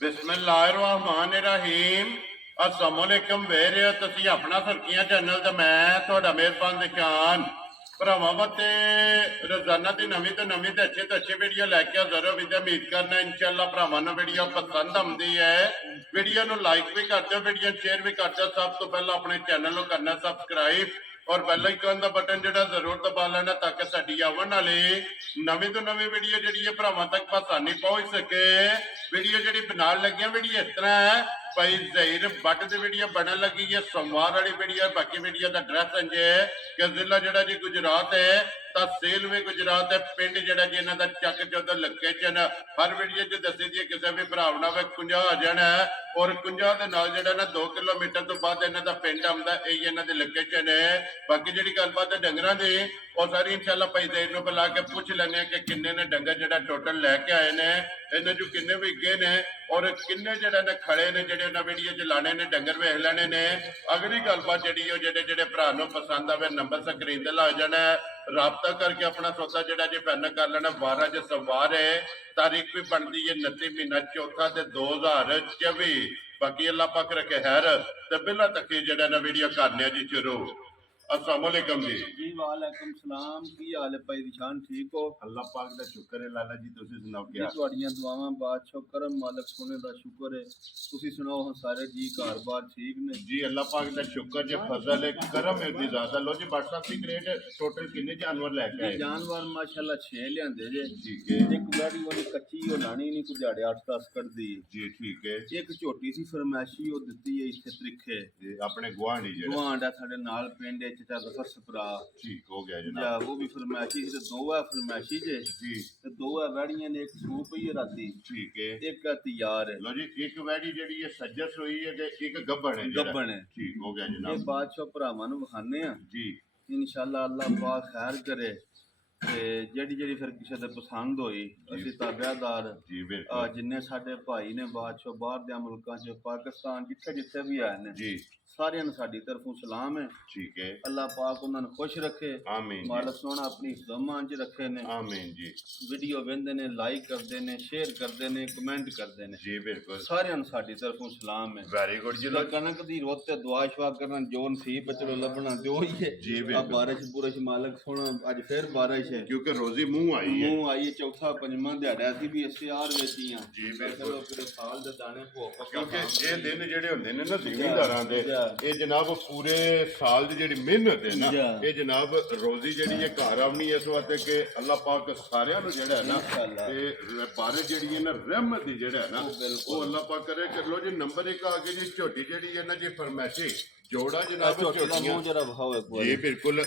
ਬਿਸਮਿਲ੍ਲਾਹਿਰਰਹਿਮਾਨਿਰਰਹੀਮ। अस्सलामुअलैकुम ਵੇਰਿਓ ਤੁਸੀਂ ਆਪਣਾ ਸਰਕੀਆਂ ਚੈਨਲ ਤੇ ਮੈਂ ਤੁਹਾਡਾ ਮੇਜ਼ਬਾਨ ਨਿਸ਼ਾਨ ਭਰਾਵਾਂ ਵਾਸਤੇ ਰੋਜ਼ਾਨਾ ਦੀ ਨਵੀਂ ਤੋਂ ਅੱਛੀ ਵੀਡੀਓ ਲੈ ਕੇ ਹਾਜ਼ਰ ਹਾਂ। ਉਮੀਦ ਕਰਨਾ ਇਨਸ਼ਾਅੱਲਾ ਭਰਾਵਾਂ ਨੂੰ ਵੀਡੀਓ ਪਸੰਦ ਆਉਂਦੀ ਹੈ। ਵੀਡੀਓ ਨੂੰ ਲਾਈਕ ਵੀ ਕਰ ਦਿਓ, ਵੀਡੀਓ ਸ਼ੇਅਰ ਵੀ ਕਰ ਦਿਓ। ਸਭ ਤੋਂ ਪਹਿਲਾਂ ਆਪਣੇ ਚੈਨਲ ਨੂੰ ਕਰਨਾ ਸਬਸਕ੍ਰਾਈਬ और बेल आइकन का बटन जो जरूर दबा लेना ताकि साड़ी आवन वाली नवी तो नवी वीडियो जी भरावां तक आसानी पहुंच सके। वीडियो जी बनाने लगी वीडियो इस तरह है भाई जहीर बट की वीडियो बनने लगी है सोमवार वाली वीडियो। बाकी वीडियो का एड्रैस इंजे कि जिला जोड़ा जी गुजरात है, तहसील भी गुजरात है, पिंड जोड़ा जी इन्हों का चक चौधर लोकेशन हर वीडियो च दसी दी किसी भी भरा ना कुंजा आ जाना है। और कुंजा के नाल जोड़ा ना 2 किलोमीटर तो बाद इन्हों का पिंड आता है, यही इन्हों की लोकेशन है। बाकी जी गलबात है डंगर की और सारी इंशाल्लाह भाई देर बुला के पूछ लेने कि किन्ने ने डंगर जो टोटल लैके आए ने, इन्हें जो किन्ने विके ने और किन्ने जड़े ने खड़े ने जेडे उन्हें वीडियो च लाने ने डंगर वेख लेने ने। अगली गलबात जी जेडे भरा पसंद आवे नंबर स्क्रीन से ला जाना है, राबता करके अपना सौदा जोड़ा जी फाइनल कर लेना। 12 च सोमवार है, तारीख भी बनती है 29 महीना चौथा 2024। बाकी अल्लाह पाक रखे खैर तो बिला तक जड़ा ना वीडियो करने जी शुरू। अस्सलाम वालेकुम जी। वालेकुम सलाम। की हाल है भाई निशान, ठीक हो? अल्लाह पाक दा शुक्र है लाला जी, तुसी सुनाओ क्या? तुहाड़ियां दुआवां बादशाह करम मालिक सोने दा शुक्र है। तुसी सुनाओ हम सारे जी घर बार ठीक ने? जी अल्लाह पाक दा शुक्र जे फजल है करम है दी ज़्यादा। लो जी व्हाट्सएप की ग्रेड टोटल कितने जानवर लेके आए? जानवर माशाल्लाह 6 लियांदे जे। ठीक है। एक बैड़ी वाली कच्ची हो लानी नहीं कुछ जाड़े 8-10 कर दी जी ठीक है। एक झोटी सी फरमैशी ओ दित्ती है इत्थे त्रिखे अपने गुआंढी जेड़ा गुआंढा साडे नाल पिंड च फसपरा ठीक हो गया या जनाब। वो भी फरमैशी से 2 है फरमैशी जे जी ते 2 है बैड़ियां ने, एक सूप ही है राती, ठीक है। एक है तैयार है। लो जी एक वैडी जेड़ी है सज्जस हुई है ते एक गब्बन है जेड़ा। गब्बन है। ठीक हो गया ये जनाब। बादशाह भरावां नूं विखाने आ जी इंशाअल्लाह अल्लाह पाक खैर करे ते जेड़ी जेड़ी फिर किसी दे पसंद होई असीं ताबेदार जी बिल्कुल जिन्ने साडे भाई ने बादशाह बाहर दे मुल्कां च पाकिस्तान जिथे जिथे भी आए ने जी सारियां नूं साडी तरफों सलाम है। ठीक है। अल्लाह पाक उन्हां नूं खुश रखे, आमीन जी। मालिक सोना अपनी ज़मान च रखे ने। आमीन जी। वीडियो वेंदे ने, लाइक करदे ने, शेयर करदे ने, कमेंट करदे ने। जी बिल्कुल सारियां नूं साडी तरफों सलाम है। वेरी गुड जी। लो कनक दी रुत ते दुआ शवा करना जो नसीब बचड़ो लभना जो ही है। जी अब बिल्कुल बारिश बुरिश मालिक सोना अज फिर बारिश है क्योंकि रोजी मुंह आई है। मूंह आई है चौथा पंजवां दिहाड़ा सी भी इसे यार वेचियां जी बिल्कुल। फिर साल दे दाने भोग क्योंकि ये दिन जेडे होंदे ने ना जिमींदारां दे ये जनाब पूरे साल दी जेडी मेहनत है ना ये जनाब रोजी जेडी है घर आवनी इस वास्ते कि अल्लाह पाक सारियां नूं जेड़ा है ना ते बारिश जेडी है ना रहमत दी जेड़ा है ना वो अल्लाह पाक करे कर लो जी। नंबर 1 आगे जी झोटी जेडी है ना जी फरमैशी जोड़ा जनाब झोटियां जरा भावे जी बिल्कुल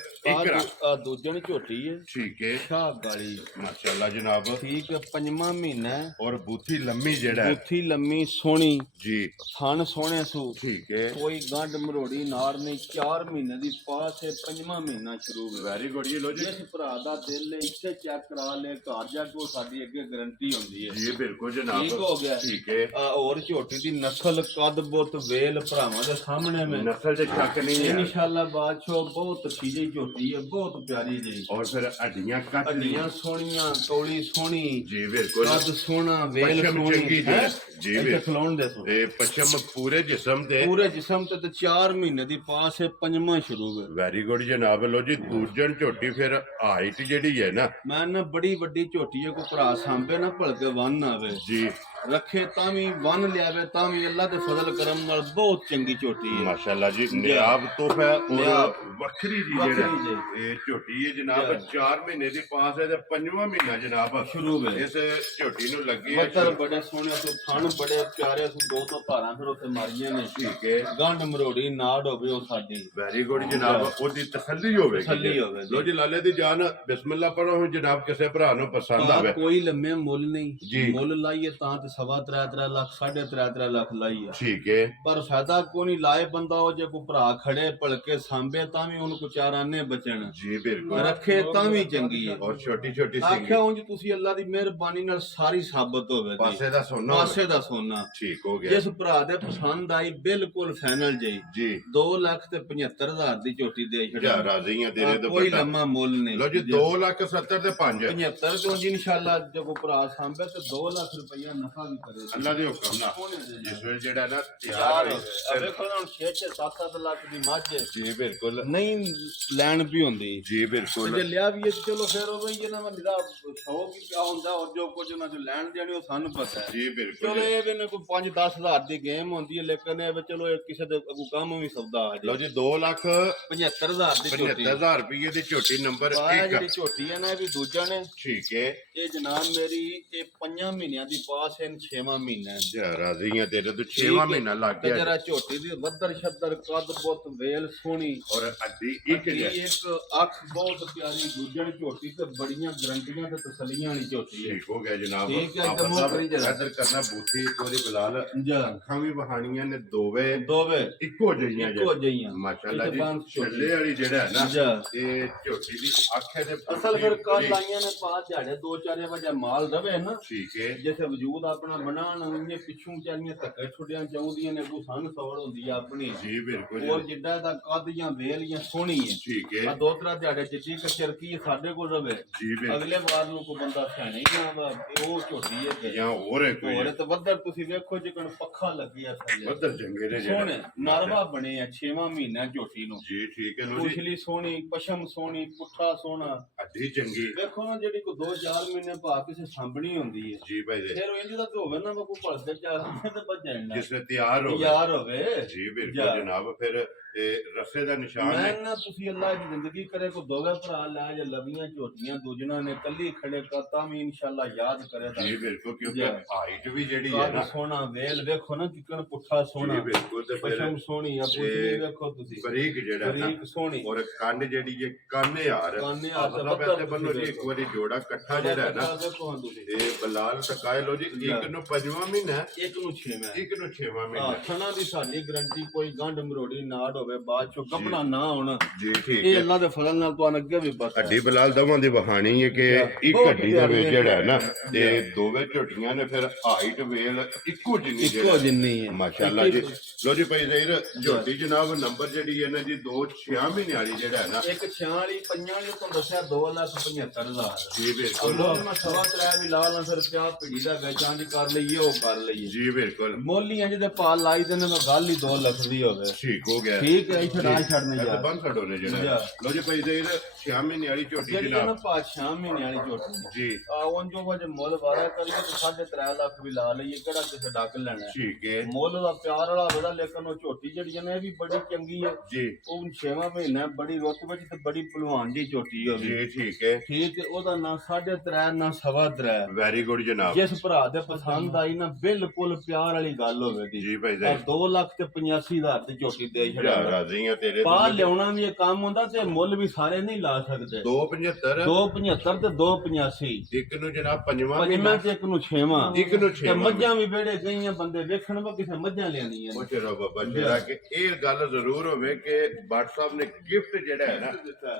दूजन झोटी है ठीक है। शाह गाली माशाल्लाह जनाब ठीक है। पंजवां महीना और बूथी लम्मी जेड़ा है बूथी लम्मी सोहनी जी थन सोहने सू ठीक है। कोई गंढ मरोड़ी नार नहीं 4 महीने दी पास है पंजवां महीना शुरू है। वेरी गुड जी। लो जी जिस भरा दा दिल है इत्थे चेक करा ले घर जाके वो साडी अगे गारंटी होंदी है। जी बिल्कुल जनाब ठीक हो गया। ठीक है। और झोटी दी नस्ल कद बुत वेल भरावां दे सामने में नस्ल से शक नहीं है इंशाल्लाह बादशाह बहुत चीजें झोटी है बहुत प्यारी जी। और फिर हड्डियां कट हड्डियां सोहनियां तौली सोहनी जी बिल्कुल कद सोहना वेल पश्चिम सोहनी चंगी है। जी इत्थे बिल्कुल खलोण दे सो पश्चिम पूरे जिस्म ते पूरे जिस्म ते 4 महीने दी पास है पंजवां शुरू है। वेरी गुड जनाब। लो जी दूजन झोटी फिर हाइट जेडी है ना मैं ना बड़ी वड्डी झोटी है को भरा सांभे ना भलके वन आवे जी रखे तावी वन लियावे तावी अल्लाह दे फजल करम नाल बहुत चंगी झोटी है माशाल्लाह जी। नियाब तोहफा और वखरी जी जेड़ा वखरी जी। ये झोटी है जनाब 4 महीने दी पास है ते पंजवां महीना जनाब शुरू है। इस झोटी नु लगी है बत्तर बड़े सोहने सु थन बड़े प्यारे सु 2 धारां फिर उत्ते मारियां ने ठीक है। गंढ मरोड़ी नाड़ होवे ओ साडी वेरी गुड जनाब ओदी तसल्ली होवे तसल्ली होवे लो जी लाले दी जान बिस्मिल्लाह पढ़ो जनाब किसे भरा नु पसंद आवे कोई लम्मे मुल नहीं जी। मुल लाइए तां ते 3.5 लाख 3.5 लाख लाइए ठीक है। पर फायदा को नहीं लाए बंदा हो जे को भरा खड़े भलके सांभे तां भी उनको 4 आने बचन जी बिल्कुल रखे तां भी चंगी है। और छोटी छोटी आख्या उंज तुसी अल्लाह दी मेहरबानी नाल सारी साबित होवे जी पासे दा सोना पासे दा सोना ठीक हो गया जिस भरा दे पसंद आई बिल्कुल फाइनल जी जी 2,75,000 दी झोटी दे जा छड़ा राजी हैं तेरे तो कोई बता। लम्मा मुल नहीं लो जी 2,70,000 ते 5 75 तो इंशाल्लाह जब भरा सांभे ते 2 लाख रुपया नफा ਬਰਖਾ ਵੀ ਕਰੇ ਅੱਲਾ ਦੇ ਹੁਕਮ ਨਾਲ ਸੋਹਣੇ ਜਿਹੇ ਜਿਸ ਵੇਲੇ ਜਿਹੜਾ ਨਾ ਤਿਆਰ ਯਾਰ ਹੋਏ ਆ ਵੇਖੋ ਨਾ 6-7 ਲੱਖ ਦੀ ਮੱਝ ਜੀ ਬਿਲਕੁਲ ਨਹੀਂ ਲੈਣ ਵੀ ਹੁੰਦੀ ਜੀ ਬਿਲਕੁਲ ਜੇ ਲਿਆ ਵੀ ਹੈ ਤੇ ਚਲੋ ਫਿਰ ਉਹ ਵੀ ਇਹਨਾਂ ਦਾ ਨਿਰਾ ਸ਼ੌਕ ਹੀ ਪਿਆ ਹੁੰਦਾ ਔਰ ਜੋ ਕੁਝ ਉਹਨਾਂ ਚ ਲੈਣ ਦੇਣੀ ਉਹ ਸਾਨੂੰ ਪਤਾ ਹੈ ਜੀ ਬਿਲਕੁਲ ਚਲੋ ਇਹ ਵੀ ਨੇ ਕੋਈ 5-10 ਹਜ਼ਾਰ ਦੀ ਗੇਮ ਹੁੰਦੀ ਹੈ ਲੇਕਿਨ ਇਹ ਵੀ ਚਲੋ ਇਹ ਕਿਸੇ ਦੇ ਅੱਗੋਂ ਕੰਮ ਵੀ ਸੌਦਾ ਆ ਲਓ ਜੇ ਜੀ 2,75,000 75,000 ਦੀ ਝੋਟੀ ਰੁਪਏ ਦੀ ਝੋਟੀ ਨੰਬਰ ਆਹ 1 ਜਿਹੜੀ ਝੋਟੀ ਹੈ ਨਾ ਇਹ ਵੀ ਦੂਜਾ ਨੇ ਠੀਕ ਹੈ ਇਹ ਜਨਾਬ ਮੇਰੀ ਇਹ 5 ਮਹੀਨਿਆਂ ਦੀ ਪਾਸ ਹੈ 6ਵਾਂ ਮਹੀਨਾ ਹੈ ਜੀ ਰਾਜ਼ੀ ਆ ਤੇਰੇ ਤੋਂ 6ਵਾਂ ਠੀਕ ਹੈ। ਮਹੀਨਾ ਲੱਗ ਤੇ ਗਿਆ ਜਰਾ ਝੋਟੀ ਦੀ ਵੱਦਰ ਛੱਦਰ ਕੱਦ ਬਹੁਤ ਵੇਲ ਸੋਹਣੀ ਔਰ ਅੱਡੀ ਇੱਕ ਇਹ ਜੇ ਇੱਕ ਅੱਖ ਬਹੁਤ ਪਿਆਰੀ ਗੁੱਜਣ ਝੋਟੀ ਤੇ ਬੜੀਆਂ ਗਰੰਟੀਆਂ ਤੇ ਤਸੱਲੀਆਂ ਵਾਲੀ ਝੋਟੀ ਹੈ ਠੀਕ ਹੋ ਗਿਆ ਜਨਾਬ ਠੀਕ ਹੈ, ਆਪਾਂ ਇੱਕਦਮ ਸਭ ਉੱਪਰ ਹੀ ਜਰਾ। ਇੱਧਰ ਕਰਨਾ ਬੂਥੀ ਕੋਰੀ ਬਲਾਲ ਜਾ ਅੱਖਾਂ ਵੀ ਵਹਾਣੀਆਂ ਨੇ ਦੋਵੇਂ ਦੋਵੇਂ ਇੱਕੋ ਜਿਹੀਆਂ ਇੱਕੋ ਜਿਹੀਆਂ ਮਾਸ਼ਾਅੱਲਾ ਇੱਥੇ ਬੰਦ ਜੀ ਝੋਟੀ। ਛੱਲੇ ਵਾਲੀ ਜਿਹੜਾ ਹੈ ਨਾ ਜਾ ਇਹ ਝੋਟੀ ਦੀ ਅੱਖ ਹੈ ਤੇ ਅਸਲ ਫਿਰ ਕੱਲ ਬੜੀ- ਆਈਆਂ ਨੇ ਪਾ ਦਿਹਾੜੇ 2-4 ਵਜੇ ਮਾਲ ਰਵੇ ਨਾ ਠੀਕ ਹੈ ਜਿਵੇਂ ਵਜੂਦ ਆਪਣਾ ਬਣਾਉਣ ਉਹਨੇ ਪਿੱਛੋਂ ਵਿਚਾਰੀਆਂ ਧੱਕੇ ਛੁੱਟੀਆਂ ਚਾਹੁੰਦੀਆਂ ਨੇ ਕੋ ਸਾਨੂੰ ਸਵੜ ਹੁੰਦੀ ਆ ਆਪਣੀ ਜੀ ਬਿਲਕੁਲ ਔਰ ਜੀ। ਜਿੱਡਾ ਦਾ ਕੱਦ ਜਾਂ ਵੇਲ ਜਾਂ ਸੋਹਣੀ ਹੈ ਠੀਕ ਆ ਹੈ 2-3 ਦਿਹਾੜੇ ਚਿੱਟੀ ਕਚਰਕੀ ਹੈ ਸਾਡੇ ਕੋਲ ਰਵੇ ਜੀ ਬਿਲਕੁਲ ਅਗਲੇ ਵਾਰ ਨੂੰ ਕੋਈ ਬੰਦਾ ਸਹਿਣੇ ਹੀ ਨਾ ਵਾ ਉਹ ਝੋਟੀ ਹੈ ਤੇ ਜਾਂ ਹੋਰ ਹੈ ਕੋਈ ਹੋਰ ਤੇ ਵੱਧਰ ਤੁਸੀਂ ਵੇਖੋ ਜਿਕਣ ਪੱਖਾ ਲੱਗਿਆ ਥੱਲੇ ਬੱਦਰ ਚੰਗੇ ਨੇ ਜਿਹੜੇ ਸੋਹਣੇ ਨਰਵਾ ਬਣੇ ਆ 6ਵਾਂ ਮਹੀਨਾ ਝੋਟੀ ਨੂੰ ਜੀ ਠੀਕ ਹੈ ਲੋ ਜੀ ਪੁਛਲੀ ਸੋਹਣੀ ਪਸ਼ਮ ਸੋਹਣੀ ਪੁੱਠਾ ਸੋਹਣਾ ਅੱਡੀ ਚੰਗੀ ਵੇਖੋ ਨਾ ਜਿਹੜੀ ਕੋ 2-4 ਮਹੀਨੇ ਭਾ ਕਿਸੇ ਸਾਂਭਣੀ ਹੁੰਦੀ ਹੈ ਜੀ ਭਾਈ ਜੀ ਫਿਰ ਉਹ ਇੰਜ ਦਾ ਤੇ ਹੋਵੇ ਨਾ ਕੋਈ ਭਲਦੇ ਚਾਰ ਤੇ ਭੱਜਣ ਨਾ ਜਿਸ ਵੇ ਤਿਆਰ ਹੋ ਯਾਰ ਹੋਵੇ ਜੀ ਬਿਲਕੁਲ ਜਾ। ਜਨਾਬ ਫਿਰ ਇਹ ਰਸੇ ਦਾ ਨਿਸ਼ਾਨ ਮੈਂ ਹੈ ਨਾ ਤੁਸੀਂ ਅੱਲਾਹ ਦੀ ਜ਼ਿੰਦਗੀ ਕਰੇ ਕੋ ਦੋਵੇਂ ਭਰਾ ਲੈ ਜਾਂ ਲਵੀਆਂ ਝੋਟੀਆਂ ਦੂਜਣਾ ਨੇ ਕੱਲੀ ਖੜੇ ਕਰਤਾ ਵੀ ਇਨਸ਼ਾਅੱਲਾ ਯਾਦ ਕਰੇ ਤਾਂ ਜੀ ਬਿਲਕੁਲ ਕਿਉਂਕਿ ਜਾ। ਹਾਈਟ ਵੀ ਜਿਹੜੀ ਹੈ ਕੱਦ ਨਾ ਸੋਹਣਾ ਵੇਲ ਵੇਖੋ ਨਾ ਕਿਕਣ ਪੁੱਠਾ ਜੀ ਸੋਹਣਾ ਬਿਲਕੁਲ ਤੇ ਫਿਰ ਪਸ਼ਮ ਸੋਹਣੀ ਆ ਪੁੱਛਲੀ ਵੇਖੋ ਤੁਸੀਂ ਬਰੀਕ ਜਿਹੜਾ ਹੈ ਨਾ ਬਰੀਕ ਸੋਹਣੀ ਔਰ ਕੰਨ ਜਿਹੜੀ ਜੇ ਕੰਨ ਯਾਰ ਕੰਨ ਯਾਰ ਤੇ ਆਪਣਾ ਬੱਦਰ ਵੈਸੇ ਬੰਨੋ ਜੀ ਇੱਕ ਵਾਰੀ ਜੋੜਾ ਇਕੱਠਾ ਜਿਹੜਾ ਹੈ ਨਾ ਵੇਖੋ ਹਾਂ ਤੁਸੀਂ ਇਹ ਬਲਾਲ ਤਕਾਇ ਲੋ ਜੀ ਜਾ। ਇੱਕ ਨੂੰ 5ਵਾਂ ਮਹੀਨਾ ਹੈ, ਇੱਕ ਨੂੰ 6ਵਾਂ ਇੱਕ ਨੂੰ 6ਵਾਂ ਮਹੀਨਾ ਹਾਂ ਹੈ। ਥਣਾ ਦੀ ਸਾਡੀ ਗਰੰਟੀ ਕੋਈ ਗੰਢ ਮਰੋੜੀ ਨਾੜ ਹੋਵੇ ਬਾਅਦ ਚੋਂ ਕੱਪੜਾ ਨਾ ਹੋਣਾ ਜੀ ਠੀਕ ਇਹ ਹੈ ਅੱਲਾ ਦੇ ਫਜ਼ਲ ਨਾਲ ਤੁਹਾਨੂੰ ਅੱਗੇ ਵੀ ਪਤਾ ਹੈ। ਹੱਡੀ ਬਲਾਲ ਦਵਾਂ ਦੀ ਵਹਾਣੀ ਹੈ ਕਿ ਇੱਕ ਬਹੁਤ ਹੱਡੀ ਦੇ ਪਿਆਰੀ ਵਿੱਚ ਹੈ। ਜਿਹੜਾ ਹੈ ਨਾ ਤੇ ਦੋਵੇਂ ਝੋਟੀਆਂ ਨੇ ਫਿਰ ਹਾਈਟ ਵੇਲ ਇੱਕੋ ਜਿੰਨੀ ਇੱਕੋ ਜਿੰਨੀ ਹੈ ਮਾਸ਼ਾਅੱਲਾ ਜੀ ਲੋ ਜੀ ਭਾਈ ਜ਼ਹੀਰ ਝੋਟੀ ਜਨਾਬ ਨੰਬਰ ਜਿਹੜੀ ਹੈ ਨਾ ਜੀ 2-6 ਮਹੀਨੇ ਵਾਲੀ ਜਿਹੜਾ ਹੈ ਨਾ ਇੱਕ 6 ਵਾਲੀ 5 ਵਾਲੀ ਤੋਂ ਦੱਸਿਆ 2,75,000 ਜੀ ਬਿਲਕੁਲ ਅੱਲਾਹ ਮੈਂ ਸਵਾ ਤਰਾ ਵੀ ਲਾ ਲਾਂ ਫਿਰ ਪਿਆ ਪਿੜੀ ਦਾ ਵੇਚਾਂ ਦੀ ਕਰ ਲਈਏ ਉਹ ਕਰ ਲਈਏ ਜੀ ਬਿਲਕੁਲ ਮੋਲੀ ਇੰਜ ਦੇ ਪਾ ਲਾਈ ਦੇ ਨੇ ਮੈਂ ਗੱਲ ਹੀ 2 ਲੱਖ ਦੀ ਹੋਵੇ ਠੀਕ ਹੋ ਗਿਆ ਠੀਕ ਹੈ ਇੱਥੇ ਰਾਜ ਛੱਡਨੇ ਇਹ ਜਾ ਤਾਂ ਬੰਦ ਛੱਡੋ ਨੇ ਜਿਹੜਾ ਲੋ ਜੀ ਭਾਈ ਜ਼ਹੀਰ 6 ਮਹੀਨੇ ਵਾਲੀ ਝੋਟੀ ਜਿਹੜੀ ਨਾ ਜਨਾਬ ਪਾ 6 ਮਹੀਨੇ ਵਾਲੀ ਝੋਟੀ ਜੀ ਆ ਉਹਨਾਂ ਜੋ ਵਜ ਮੁੱਲ ਵਾਰਾ ਕਰੀਏ ਤੇ 3.5 ਲੱਖ ਵੀ ਲਾ ਲਈਏ ਕਿਹੜਾ ਕਿਸੇ ਡੱਕ ਲੈਣਾ ਹੈ। ਠੀਕ ਹੈ ਮੁੱਲ ਦਾ ਪਿਆਰ ਵਾਲਾ ਬੜਾ ਲੇਕਿਨ ਉਹ ਝੋਟੀ ਜਿਹੜੀ ਹੈ ਨਾ ਇਹ ਵੀ ਬੜੀ ਚੰਗੀ ਹੈ ਜੀ ਉਹ 6ਵਾਂ ਮਹੀਨਾ ਹੈ, ਬੜੀ ਰੁੱਤ ਵਿੱਚ ਤੇ ਬੜੀ ਭਲਵਾਨ ਦੀ ਝੋਟੀ ਹੋਵੇ ਜੀ ਠੀਕ ਹੈ ਠੀਕ ਹੈ ਉਹਦਾ ਨਾ 3.5 ਨਾ 3.5 ਵੈਰੀ ਗੁੱਡ ਜਨਾਬ ਜਿਸ ਭਰਾ ਦੇ ਪਸੰਦ ਆਈ ਨਾ ਬਿਲਕੁਲ ਪਿਆਰ ਵਾਲੀ ਗੱਲ ਹੋਵੇ ਦੀ ਜੀ ਭਾਈ ਆ ਜ਼ਹੀਰ 2 ਲੱਖ ਤੇ 85,000 ਦੀ ਝੋਟੀ ਦੇ ਜਾ ਛੜਾ ਰਾਜ਼ੀ ਆ ਤੇਰੇ ਪਾ ਲਿਆਉਣਾ ਵੀ ਇਹ ਕੰਮ ਹੁੰਦਾ ਤੇ ਮੁੱਲ ਵੀ ਸਾਰੇ ਨਹੀਂ ਲਾ ਸਕਦੇ 275 275 ਤੇ 285 ਇੱਕ ਨੂੰ ਜਨਾਬ ਪੰਜਵਾਂ ਪੰਜਵਾਂ ਮਹੀਨਾ ਤੇ ਇੱਕ ਨੂੰ 6ਵਾਂ ਇੱਕ ਨੂੰ ਤੇ 6ਵਾਂ ਮੱਝਾਂ ਵੀ ਵੇੜੇ ਗਈਆਂ ਬੰਦੇ ਵੇਖਣ ਵਾ ਕਿਸੇ ਮੱਝਾਂ ਲਿਆਂਦੀਆਂ ਨੇ ਪੁੱਛ ਰੋ ਬਾਬਾ ਜਿਹੜਾ ਕਿ ਇਹ ਗੱਲ ਜ਼ਰੂਰ ਹੋਵੇ ਕਿ ਬਾਟ ਸਾਹਿਬ ਨੇ ਗਿਫਟ ਜਿਹੜਾ ਹੈ ਨਾ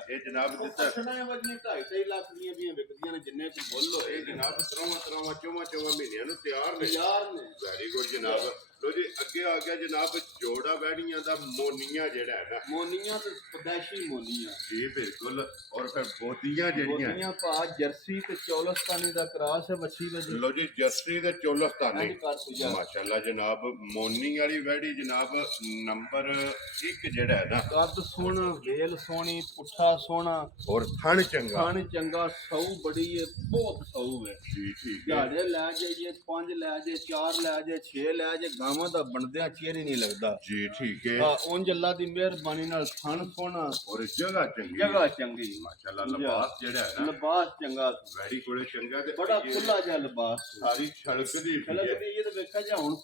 ਇਹ ਜਨਾਬ ਦਿੱਤਾ ਸਣਾ ਵਜੀਆਂ 2.5 ਲੱਖ ਦੀਆਂ ਵੀ ਵਿਕਦੀਆਂ ਨੇ ਜਿੰਨੇ ਕੋ ਮੁੱਲ ਹੋਏ ਇਹ ਜਨਾਬ ਤਰਵਾਂ ਚੌਵਾਂ ਮਹੀਨਿਆਂ ਨੂੰ ਤਿਆਰ ਨੇ ਯਾਰ ਨੇ ਵੈਰੀ ਗੁੱਡ ਜਨਾਬ ਲੋ ਜੀ ਅੱਗੇ ਆ ਗਿਆ ਜਨਾਬ ਜੋੜਾ ਵੈੜੀਆਂ ਦਾ ਮੋਨੀਆਂ ਜਿਹੜਾ ਹੈ ਨਾ ਮੋਨੀਆਂ ਤੇ ਪਦੈਸ਼ੀ ਮੋਨੀਆਂ ਜੀ ਬਿਲਕੁਲ ਔਰ ਫਿਰ ਬੋਦੀਆਂ ਜਿਹੜੀਆਂ ਮੋਨੀਆਂ ਪਾ ਜਰਸੀ ਤੇ ਚੌਲਸਤਾਨੀ ਦਾ ਕਰਾਸ ਹੈ ਵੱਛੀ ਵਿੱਚ ਲੋ ਜੀ ਜਰਸੀ ਦੇ ਚੋਲਸਤਾਨੀ ਇੰਜ ਕਰ ਸੁਝਾ ਮਾਸ਼ਾਅੱਲਾ ਜਨਾਬ ਮੋਨੀ ਵਾਲੀ ਵੈੜੀ ਜਨਾਬ ਨੰਬਰ 1 ਜਿਹੜਾ ਹੈ ਨਾ ਕੱਦ ਸੋਹਣਾ ਵੇਲ ਸੋਹਣੀ ਪੁੱਠਾ ਸੋਹਣਾ ਔਰ ਥਣ ਚੰਗਾ ਖਾਣ ਚੰਗਾ ਸੌ ਬੜੀ ਹੈ ਬਹੁਤ ਸੌ ਹੈ ਜੀ ਠੀਕ ਹੈ ਦਿਹਾੜੇ ਲੈ ਜਾਈਏ 5 ਲੈ ਜੇ 4 ਲੈ ਜੇ 6 ਲੈ ਜੇ ਗਾਵਾਂ ਦਾ ਬਣਦਿਆਂ ਚਿਹਰ ਹੀ ਨਹੀਂ ਲੱਗਦਾ ਜੀ ਠੀਕ ਹੈ ਆ ਉਂਝ ਅੱਲਾ ਦੀ ਮਿਹਰਬਾਨੀ ਨਾਲ ਥਣ ਸੋਹਣਾ ਔਰ ਜਗ੍ਹਾ ਚੰਗੀ ਜਗ੍ਹਾ ਚੰਗੀ ਮਾਸ਼ਾਅੱਲਾ ਲਿਬਾਸ ਜਿਹੜਾ ਹੈ ਨਾ ਲਿਬਾਸ ਚੰਗਾ ਵੈੜੀ ਕੋਲੇ ਚੰਗਾ ਤੇ ਬੜਾ ਖੁੱਲਾ ਜਿਹਾ ਲਿਬਾਸ ਸਾਰੀ ਛਲਕਦੀ ਪਈ ਹੈ ਲੱਗਦੀ ਇਹ ਤਾਂ ਵੇਖਿਆ ਜਾ ਹੁਣ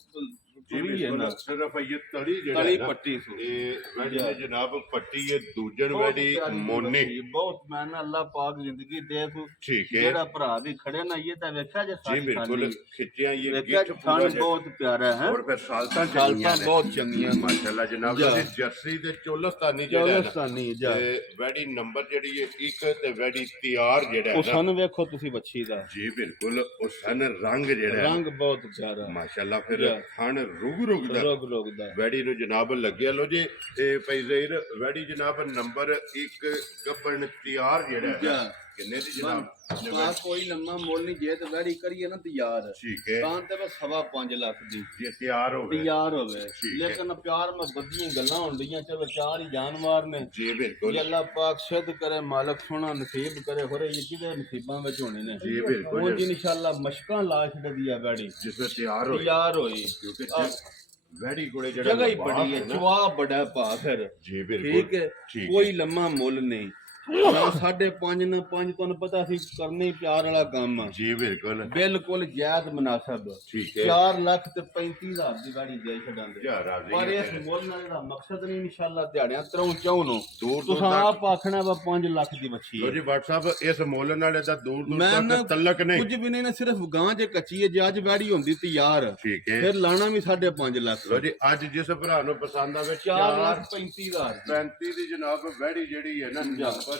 ਜੀ ਪੂਰੀ ਹੈ ਨਾ ਬਿਲਕੁਲ ਸਿਰਫ ਇਹ ਤੜੀ ਜਿਹੜਾ ਤਲੀ ਹੈ ਨਾ, ਪੱਟੀ ਸੋ ਇਹ ਵੈੜੀ ਨੇ ਜਨਾਬ ਪੱਟੀ ਇਹ ਦੂਜਣ ਬਹੁਤ ਵੈੜੀ ਪਿਆਰੀ ਮੋਨੀ ਲੱਗੀ, ਬਹੁਤ ਮੈਂ ਨਾ ਅੱਲਾ ਪਾਕ ਜ਼ਿੰਦਗੀ ਦੇ ਤੂੰ ਠੀਕ ਹੈ ਜਿਹੜਾ ਭਰਾ ਵੀ ਖੜੇ ਨਾ ਇਹ ਤਾਂ ਵੇਖਿਆ ਜੇ ਜੀ ਬਿਲकुल ਖਿੱਚਿਆ ਇਹ ਵੇਖਿਆ ਗਿਫਟ ਥਣ ਬਹੁਤ ਪਿਆਰਾ ਹੈ ਔਰ ਫਿਰ ਸਾਲਤਾਂ ਸਾਲਤਾਂ ਚੰਗੀਆਂ ਨੇ ਬਹੁਤ ਚੰਗੀਆਂ ਮਾਸ਼ਾਅੱਲਾ ਜਨਾਬ ਜਾ। ਜੀ ਜਰਸੀ ਤੇ ਚੋਲਸਤਾਨੀ ਜਿਹੜਾ ਹੈ ਨਾ, ਚੌਲਸਤਾਨੀ ਜਾ ਤੇ ਵੈੜੀ ਨੰਬਰ ਜਿਹੜੀ ਹੈ ਇੱਕ ਤੇ ਵੈੜੀ ਤਿਆਰ ਜਿਹੜਾ ਉਹ ਹੈ ਨਾ ਸਨ ਵੇਖੋ ਤੁਸੀਂ ਵੱਛੀ ਦਾ ਜੀ ਬਿਲਕੁਲ ਉਹ ਸਨ ਰੰਗ ਜਿਹੜਾ ਹੈ ਰੰਗ ਬਹੁਤ ਪਿਆਰਾ ਮਾਸ਼ਾਅੱਲਾ ਫਿਰ ਜਾ। ਥਣ ਰੁਗ ਦਾ ਰੋਗ ਰੋਗ ਦਾ ਵੈੜੀ ਨੂੰ ਜਨਾਬ ਲੱਗਿਆ ਲੋ ਜੀ ਇਹ ਭਾਈ ਜ਼ਹੀਰ ਵੈੜੀ ਜਨਾਬ ਨੰਬਰ 1 ਗੱਬਣ ਤਿਆਰ ਜਿਹੜਾ ਹੈ ਨਾ, ਜਾ। ਕਿੰਨੇ ਦੀ ਜਨਾਬ ਪਾ ਕੋਈ ਲੰਮਾ ਮੁੱਲ ਨਹੀਂ, ਜੇ ਤੇ ਵੈੜੀ ਕਰੀਏ ਨਾ ਤਿਆਰ ਠੀਕ ਹੈ ਤਾਂ ਤੇ ਬਸ 5.5 ਲੱਖ ਦੀ ਜੇ ਤਿਆਰ ਹੋਵੇ ਤਿਆਰ ਹੋਵੇ। ਠੀਕ ਹੈ। ਲੇਕਿਨ ਪਿਆਰ ਮੈਂ ਬੱਦੀਆਂ ਗੱਲਾਂ ਹੁੰਦੀਆਂ, ਚਲੋ ਚਾਰ ਹੀ ਜਾਨਵਰ ਨੇ। ਜੀ ਬਿਲਕੁਲ ਜੇ ਅੱਲਾਹ ਪਾਕ ਸਿੱਧ ਕਰੇ, ਮਾਲਕ ਸੋਹਣਾ ਨਸੀਬ ਕਰੇ, ਹੋਰੇ ਇਹ ਕਿਹਦੇ ਨਸੀਬਾਂ ਵਿੱਚ ਹੋਣੇ ਨੇ। ਜੀ ਬਿਲਕੁਲ ਉਹ ਜੀ ਇਨਸ਼ਾਅੱਲਾ ਮਸ਼ਕਾਂ ਲਾ ਛੱਡਦੀ ਆ ਵੈੜੀ ਜਿਸ ਵੇਲੇ ਤਿਆਰ ਹੋਈ ਕਿਉਂਕਿ ਵੈੜੀ ਕੋਲੇ ਜਿਹੜਾ ਜਗ੍ਹਾ ਹੀ ਲੰਬਾ ਬੜੀ ਹੈ, ਨਾ, ਚਵਾ ਬੜਾ ਭਾ ਫਿਰ ਜੀ ਬਿਲਕੁਲ ਠੀਕ ਹੈ। ਠੀਕ ਕੋਈ ਲੰਮਾ ਮੁੱਲ ਨਹੀਂ ਨਾ 5.5 ਨਾ 5, ਤੁਹਾਨੂੰ ਪਤਾ ਸੀ ਕਰਨੇ ਪਿਆਰ ਵਾਲਾ ਕੰਮ ਆ। ਜੀ ਬਿਲਕੁਲ ਬਿਲਕੁਲ ਜਾਇਜ਼ ਮੁਨਾਸਬ। ਠੀਕ ਹੈ 4 ਲੱਖ ਤੇ 35,000 ਦੀ ਗਾੜੀ ਦੇ ਛੱਡਾਂਗੇ। ਯਾਰ ਰਾਜ਼ੀ ਪਰ ਹੈ ਇਸ ਮੁੱਲ ਨਾਲ ਦਾ ਮਕਸਦ ਨਹੀਂ ਇਨਸ਼ਾਅੱਲਾ ਦਿਹਾੜਿਆਂ ਤਰੋਂ ਚਾਹੋ ਨੂੰ ਦੂਰ ਤੁਸੀਂ ਤੱਕ ਆਪ ਆਖਣਾ ਵਾ 5 ਲੱਖ ਦੀ ਵੱਛੀ ਲੋ ਹੈ। ਜੀ WhatsApp ਇਸ ਮੁੱਲ ਨਾਲ ਇਹਦਾ ਦੂਰ ਮੈਂ ਨਾ ਤੱਕ ਤਲਕ ਨਹੀਂ ਕੁਝ ਵੀ ਨਹੀਂ ਨਾ, ਸਿਰਫ ਗਾਂ ਜੇ ਕੱਚੀ ਹੈ। ਜੇ ਅੱਜ ਵੈੜੀ ਹੁੰਦੀ ਤਿਆਰ ਠੀਕ ਹੈ ਫਿਰ ਲਾਣਾ ਵੀ 5.5 ਲੱਖ। ਲੋ ਜੀ ਅੱਜ ਜਿਸ ਭਰਾ ਨੂੰ ਪਸੰਦ ਆਵੇ 4,35,000 35 ਦੀ ਜਨਾਬ ਵੈੜੀ ਜਿਹੜੀ ਹੈ ਨਾ ਨੰਬਰ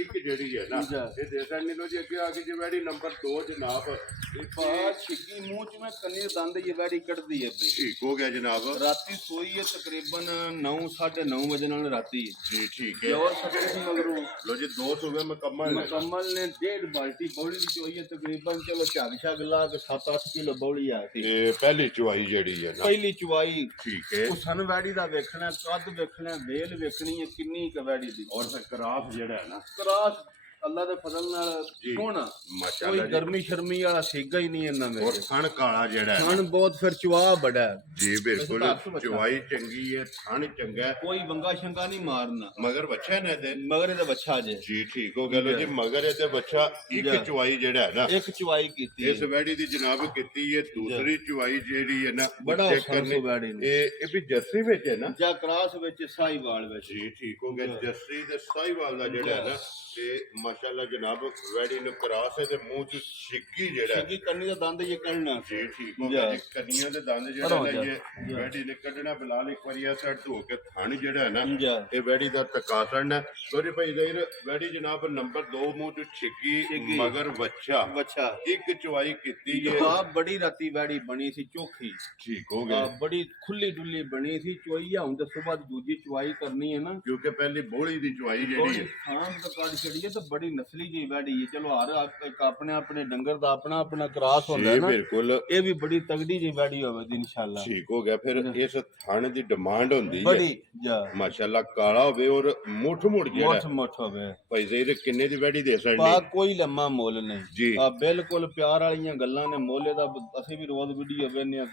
1 ਜਿਹੜੀ ਹੈ ਨਾ ਜੀ। ਇਹ ਦੇਖਣ ਨਹੀਂ ਲੋ ਜੀ ਅੱਗੇ ਆ ਗਈ ਜੀ ਵੈੜੀ ਨੰਬਰ 2 ਜਨਾਬ ਇਹ ਪਾ ਛਿੱਕੀ ਮੂੰਹ ਚ ਮੈਂ ਕੰਨੀ ਦੰਦ ਇਹ ਵੈੜੀ ਕੱਢਦੀ ਹੈ ਪਈ। ਠੀਕ ਹੋ ਗਿਆ ਜਨਾਬ ਰਾਤੀ ਸੋਈ ਹੈ ਤਕਰੀਬਨ 9, 9:30 ਵਜੇ ਨਾਲ ਰਾਤੀ ਜੀ ਠੀਕ ਹੈ और सके थी मगरू ਲੋ ਜੀ 2 ਸੁਬੇ ਮੁਕੰਮਲ ਨੇ मुकम्मल ने 1.5 बाल्टी बौली की चाहिए तकरीबन चलो झाग छाग ला के 7-8 किलो बौली आ थी। ਇਹ ਪਹਿਲੀ ਚੁਆਈ ਜਿਹੜੀ ਹੈ ਨਾ पहली चुवाई ਠੀਕ ਹੈ ਉਹ ਸਨ ਵੈੜੀ ਦਾ ਵੇਖਣਾ, ਕੱਦ ਵੇਖਣਾ, ਵੇਲ ਵੇਖਣੀ ਹੈ ਕਿੰਨੀ ਕ ਵੈੜੀ ਦੀ। ਔਰ ਫਿਰ ਕਰਾਸ ਜਿਹੜਾ ਹੈ ਨਾ ਕਰਾਸ ਅੱਲਾ ਦੇ ਫਜ਼ਲ ਨਾਲ ਜੀ। ਸੋਹਣਾ, ਮਾਸ਼ਾਅੱਲਾ ਕੋਈ ਜੀ ਗਰਮੀ ਸ਼ਰਮੀ ਵਾਲਾ ਸੀਗਾ ਹੀ ਨਹੀਂ ਇਹਨਾਂ ਔਰ ਵਿੱਚ। ਥਣ ਕਾਲਾ ਜਿਹੜਾ ਹੈ ਖਾਣ ਬਹੁਤ ਫਿਰ ਚੁਆ ਬੜਾ ਹੈ। ਜੀ ਬਿਲਕੁਲ ਧਰ ਤੋਂ ਬੱਚਾ। ਚੁਆਈ ਚੰਗੀ ਹੈ ਥਣ ਚੰਗਾ ਹੈ, ਕੋਈ ਵੰਗਾ ਸ਼ੰਗਾ ਨਹੀਂ ਮਾਰਨਾ, ਮਗਰ ਬੱਚਾ ਨੇ ਦੇ ਮਗਰ ਇਹਦਾ ਬੱਚਾ ਜੇ ਜੀ ਠੀਕ ਹੋ ਗਿਆ ਲੋ ਜੀ ਮਗਰ ਇਹ ਤੇ ਬੱਚਾ ਇੱਕ ਜੀ। ਚੁਆਈ ਜਿਹੜਾ ਹੈ ਨਾ ਇੱਕ ਚੁਵਾਈ ਕੀਤੀ ਇਸ ਵੈੜੀ ਦੀ ਜਨਾਬ ਕੀਤੀ ਹੈ ਦੂਸਰੀ ਚੁਆਈ ਜਿਹੜੀ ਹੈ ਨਾ ਬੜਾ ਚੈੱਕ ਸੰਸੋ ਵੈੜੀ ਨੇ। ਇਹ ਵੀ ਜਰਸੀ ਵਿੱਚ ਹੈ ਨਾ ਜਾਂ ਕਰਾਸ ਵਿੱਚ ਸਾਈਵਾਲ ਵਿੱਚ। ਜੀ ਠੀਕ ਹੋ ਗਿਆ ਜਰਸੀ ਤੇ ਸਾਈਵਾਲ ਦਾ ਜਿਹੜਾ ਹੈ ਨਾ ਤੇ ਮਾਸ਼ਾਅੱਲਾ ਜਨਾਬ ਵੈੜੀ ਨੂੰ ਕਰਾਸ ਹੈ ਤੇ ਮੂੰਹ ਚ ਛਿੱਕੀ ਜਿਹੜਾ ਹੈ। ਛਿੱਕੀ ਕੰਨੀ ਦਾ ਦੰਦ ਇਹ ਕੱਢਣਾ ਜੀ ਠੀਕ ਹੋ ਗਿਆ ਜੀ ਕੰਨੀਆਂ ਦੇ ਦੰਦ ਜਿਹੜੇ ਨੇ ਇਹ ਵੈੜੀ ਨੇ ਕੱਢਣਾ ਬਿਲਾਲ ਇੱਕ ਵਾਰੀ ਆ ਸਾਈਡ ਧੋ ਕੇ ਥਣ ਜਿਹੜਾ ਹੈ ਨਾ ਜਾ ਇਹ ਵੈੜੀ ਦਾ ਟਕਾਸਣ ਹੈ ਸੋਰੀ ਭਾਈ ਜ਼ਹੀਰ ਵੈੜੀ ਜਨਾਬ ਨੰਬਰ 2 ਮੂੰਹ ਚ ਛਿੱਕੀ ਮਗਰ ਬੱਚਾ ਬੱਚਾ ਇੱਕ ਚੁਆਈ ਕੀਤੀ ਹੈ ਜਵਾਬ ਬੜੀ ਰਾਤੀ ਵੈੜੀ ਬਣੀ ਸੀ ਚੋਖੀ। ਠੀਕ ਹੋ ਗਿਆ ਬੜੀ ਖੁੱਲੀ ਡੁੱਲੀ ਬਣੀ ਸੀ। ਚੋਈ ਆ ਹੁਣ ਤੇ ਸਵੇਰ ਦੂਜੀ ਚੁਆਈ ਕਰਨੀ ਹੈ ਨਾ, ਕਿਉਂਕਿ ਪਹਿਲੀ ਬੋਲੀ ਦੀ ਚੁਆਈ ਜਿਹੜੀ ਹੈ ਖਾਣ ਦਾ ਕੱਢ ਛੜੀ ਹੈ ਤਾਂ ਬੜੀ ਨਸਲੀ ਜੀ ਵੈੜੀ ਹੈ। ਚਲੋ ਹਰ ਇੱਕ ਆਪਣੇ ਆਪਣੇ ਡੰਗਰ ਦਾ ਆਪਣਾ ਆਪਣਾ ਕਰਾਸ ਹੁੰਦਾ ਜੀ ਨਾ, ਬਿਲਕੁਲ ਇਹ ਵੀ ਬੜੀ ਤਗੜੀ ਜੀ ਵੈੜੀ ਹੋਵੇਗੀ ਇਨਸ਼ਾਅੱਲਾ। ਠੀਕ ਹੋ ਗਿਆ ਫਿਰ ਇਸ ਥਣ ਦੀ ਡਿਮਾਂਡ ਹੁੰਦੀ ਹੈ ਬੜੀ ਜਾ ਮਾਸ਼ਾਅੱਲਾ ਕਾਲਾ ਹੋਵੇ ਔਰ ਮੁੱਠ ਮੁੱਠ ਜਿਹੜਾ ਮੋਠ ਮੋਠ ਹੋਵੇ। ਭਾਈ ਜ਼ਹੀਰ ਕਿੰਨੇ ਦੀ ਵੈੜੀ ਦੇ ਪਾ ਸਕਦੇ ਕੋਈ ਲੰਮਾ ਮੁੱਲ ਨਹੀਂ ਜੀ ਆ, ਬਿਲਕੁਲ ਪਿਆਰ ਵਾਲੀਆਂ ਗੱਲਾਂ ਨੇ। ਮੁੱਲ ਦਾ ਅਸੀਂ ਵੀ ਰੋਜ਼ ਵੀਡੀਓ ਵੇਖਦੇ ਆ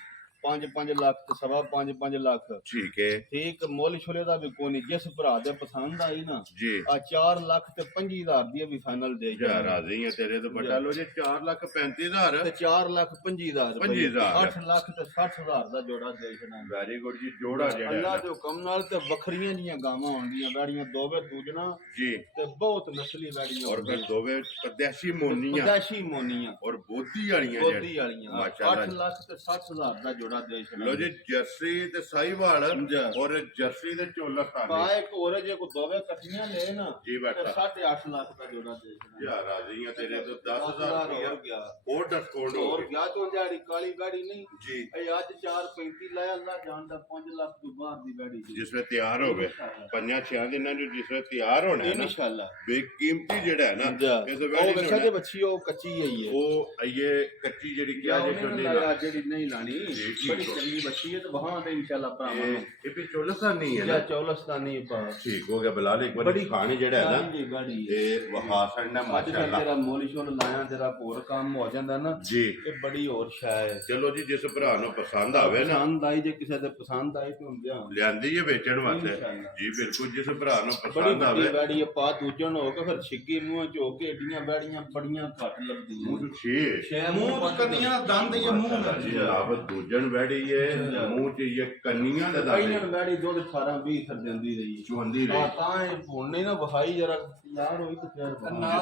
5-5 ਲੱਖ ਤੇ 5.5 ਲੱਖ ਠੀਕ ਹੈ ਠੀਕ। ਮੁੱਲ ਛੁਲੇ ਦਾ ਵੀ ਕੋਈ ਨਹੀਂ, ਜਿਸ ਭਰਾ ਦੇ ਪਸੰਦ ਆਈ ਨਾ ਜੀ ਆ 4 ਲੱਖ ਤੇ 25,000 ਦੀ ਵੀ ਫਾਈਨਲ ਦੇ ਜਾ ਰਾਜ਼ੀ ਹੈ ਤੇਰੇ ਤੋਂ ਵੱਡਾ ਲੋ ਜੀ 4,35,000 ਤੇ 4 ਲੱਖ 25,000 25,000 8 ਲੱਖ ਤੇ 60,000 ਦਾ ਜੋੜਾ ਦੇ ਛਣਾ। ਵੈਰੀ ਗੁੱਡ ਜੀ ਜੋੜਾ ਜਿਹੜਾ ਅੱਲਾ ਹੈ ਦੇ ਹੁਕਮ ਨਾਲ ਤੇ ਵੱਖਰੀਆਂ ਜੀਆਂ ਗਾਵਾਂ ਆਉਂਦੀਆਂ ਵੈੜੀਆਂ ਦੋਵੇਂ ਦੂਜਣਾ ਜੀ ਤੇ ਬਹੁਤ ਨਸਲੀ ਵੈੜੀਆਂ ਔਰ ਫਿਰ ਦੋਵੇਂ ਪਰਦੇਸੀ ਮੋਨੀਆਂ ਪਦੈਸ਼ੀ ਮੋਨੀਆਂ ਔਰ ਬੋਦੀ ਵਾਲੀਆਂ ਬੋਦੀ ਵਾਲੀਆਂ ਮਾਸ਼ਾਅੱਲਾ 8 ਲੱਖ ਤੇ 60,000 ਦਾ ਜੋੜਾ ਦੇ ਛਣਾ। ਲੋ ਜੀ ਜਰਸੀ ਤੇ ਸਾਈਵਾਲ ਜੀ। ਔਰ ਜਰਸੀ ਤੇ ਚੋਲਸਤਾਨੀ ਪਾਏ ਕੋਰੇ ਜੇ ਕੋ ਦੋਵੇਂ ਇਕੱਠੀਆਂ ਲੈ ਨਾ ਜੀ ਤੇ ਬੈਠਾ 8.5 ਲੱਖ ਦਾ ਜੋੜਾ ਦੇ ਛਣਾ। ਯਾ ਰਾਜ਼ੀਆਂ ਤੇਰੇ ਤੋਂ 10,000 10,000 ਰੁਪਇਆ ਹੋਰ ਗਿਆ ਹੋਰ ਡਿਸਕਾਊਂਟ ਹੋ ਹੋਰ ਗਿਆ ਗਿਆ ਤੋਂ ਦਿਹਾੜੀ ਕਾਲੀ ਗਾੜੀ ਨਹੀਂ। ਜੀ ਇਹ ਅੱਜ 4.35 ਲਾਇਆ, ਅੱਲਾ ਜਾਣਦਾ 5 ਲੱਖ ਤੋਂ ਬਾਹਰ ਦੀ ਗਾੜੀ ਦੀ ਜਿਸ ਵੇ ਤਿਆਰ ਹੋ ਗਏ 5-6 ਦਿਨਾਂ ਨੂੰ ਜਿਸ ਵੇ ਤਿਆਰ ਹੋਣਾ ਹੈ ਨਾ ਇਨਸ਼ਾਅੱਲਾ। ਬੇਕੀਮਤੀ ਜਿਹੜਾ ਹੈ ਨਾ ਇਸ ਉਹ ਵੈਲੀ ਵੇਖਿਆ ਜੇ ਬੱਚੀ ਉਹ ਕੱਚੀ ਹੋਈ ਹੈ, ਉਹ ਇਹ ਕੱਚੀ ਜਿਹੜੀ ਕਿਹਾ ਜੇ ਉਹਨੇ ਛੋਟੀ ਲਾਇਆ ਜਿਹੜੀ ਨਹੀਂ ਲਾਣੀ ਠੀਕ ਬੜੀ ਹੋ। ਚੰਗੀ ਬੱਚੀ ਹੈ ਤੇ ਵਹਾਂ ਤੇ ਇਨਸ਼ਾਅੱਲਾ ਭਰਾਵਾਂ ਨੂੰ ਇਹ ਵੀ ਚੋਲਸਤਾਨੀ ਹੈ ਜਾਂ ਨਾ ਚੌਲਸਤਾਨੀ ਪਾ ਠੀਕ ਹੋ ਗਿਆ ਬਿਲਾਲ ਇੱਕ ਵਾਰੀ ਬੜੀ ਖਾਣੇ ਜਿਹੜਾ ਹੈ ਨਾ ਜੀ ਗਾੜੀ ਹੈ। ਇਹ ਵਹਾਸਣ ਨਾ ਅੱਜ ਫਿਰ ਮਾਸ਼ਾਅੱਲਾ ਤੇਰਾ ਮੋਲ ਸ਼ੋਲ ਲਾਇਆ, ਤੇਰਾ ਹੋਰ ਕੰਮ ਹੋ ਜਾਂਦਾ ਨਾ, ਜੀ ਇਹ ਬੜੀ ਹੋਰ ਸ਼ੈ ਹੈ। ਚਲੋ ਜੀ ਜਿਸ ਭਰਾ ਨੂੰ ਪਸੰਦ ਆਵੇ ਨਾ ਪਸੰਦ ਆਈ ਜੇ ਕਿਸੇ ਦੇ ਪਸੰਦ ਆਈ ਤੇ ਹੁੰਦਿਆਂ ਲਿਆਂਦੀ ਹੈ ਵੇਚਣ ਵਾਸਤੇ ਇਨਸ਼ਾਅੱਲਾ। ਜੀ ਬਿਲਕੁਲ ਜਿਸ ਭਰਾ ਨੂੰ ਬੜੀ ਪਸੰਦ ਵੱਡੀ ਆਵੇ ਬੈੜੀ ਪਾ ਦੂਜਣ ਹੋ ਕੇ ਫਿਰ ਛਿੱਗੀ ਮੂੰਹ ਚ ਹੋ ਕੇ ਏਡੀਆਂ ਬੈੜੀਆਂ ਬੜੀਆਂ ਘੱਟ ਲੱਗਦੀਆਂ। ਮੂੰਹ ਛੇ ਸ਼ੈ ਮੂੰਹ ਕੰਨੀਆਂ ਦੰਦ ਇਹ ਮੂੰਹ ਦਾ ਜੀ ਆਪ ਦੂਜਣ ਵੈੜੀ ਹੈ ਮੂੰਹ ਚ ਇਹ ਕੰਨੀਆਂ ਦਾ ਪਹਿਲਾਂ ਦਾਣੇ ਬੈੜੀ ਦੁੱਧ 18-20 ਫਿਰ ਦਿੰਦੀ ਰਹੀ। ਚੁੰਦੀ ਆ ਰਹੀ ਤਾਂ ਇਹ ਹੁਣ ਨਹੀਂ ਨਾ ਵਹਾਈ ਜਰਾ ਯਾਰ ਹੋਈ ਤੇ ਫਿਰ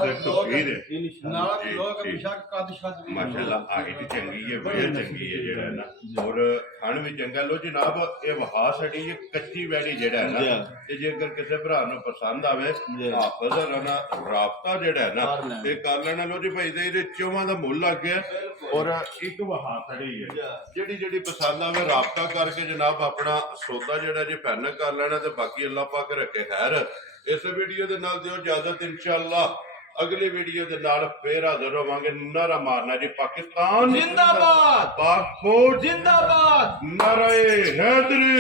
ਜਿਸ ਲੋਕ ਇਨਸ਼ਾਅੱਲਾ ਲੋਕ ਬਿਸ਼ੱਕ ਕੱਦ ਸ਼ੱਦ ਮਾਸ਼ਾਅੱਲਾ ਆਹੀ ਤੇ ਚੰਗੀ ਹੈ ਬੜੀ ਚੰਗੀ ਹੈ ਜਿਹੜਾ ਨਾ ਔਰ ਖਾਣ ਵੀ ਚੰਗਾ ਲੋ ਜਨਾਬ ਇਹ ਵਹਾ ਸੜੀ ਇਹ ਕੱਚੀ ਵੈੜੀ ਜਿਹੜਾ ਹੈ ਨਾ ਤੇ ਜੇਕਰ ਕਿਸੇ ਭਰਾ ਨੂੰ ਪਸੰਦ ਆਵੇ ਹਾਫਜ਼ ਰਣਾ ਰਾਬਤਾ ਜਿਹੜਾ ਹੈ ਨਾ ਤੇ ਕਰ ਲੈਣਾ ਲੋ ਜੀ ਭਾਈ ਦੇ ਇਹਦੇ ਚੋਵਾਂ ਦਾ ਮੁੱਲ ਲੱਗ ਗਿਆ ਔਰ ਇੱਕ ਵਹਾ ਸੜੀ ਹੈ ਜਿਹੜੀ ਪਸੰਦ ਆਵੇ ਰਾਬਤਾ ਕਰਕੇ ਜਨਾਬ ਆਪਣਾ ਸੌਦਾ ਜਿਹੜਾ ਜੇ ਪੈਨ ਕਰ ਲੈਣਾ ਤੇ ਬਾਕੀ ਅੱਲਾਹ ਪਾਕ ਰੱਖੇ ਖੈਰ। ਇਸ ਵੀਡੀਓ ਦੇ ਨਾਲ ਦਿਓ ਇਜਾਜ਼ਤ ਇਨਸ਼ਾਅੱਲਾ। ਅਗਲੀ ਵੀਡੀਓ ਦੇ ਨਾਲ ਫੇਰ ਹਾਜ਼ਰ ਹੋਵਾਂਗੇ। ਨਾਰਾ ਮਾਰਨਾ ਜੀ ਪਾਕਿਸਤਾਨ ਜ਼ਿੰਦਾਬਾਦ, ਪਾਕ ਫੌਜ ਜ਼ਿੰਦਾਬਾਦ। ਨਾਰੇ ਹੈਦਰੀ।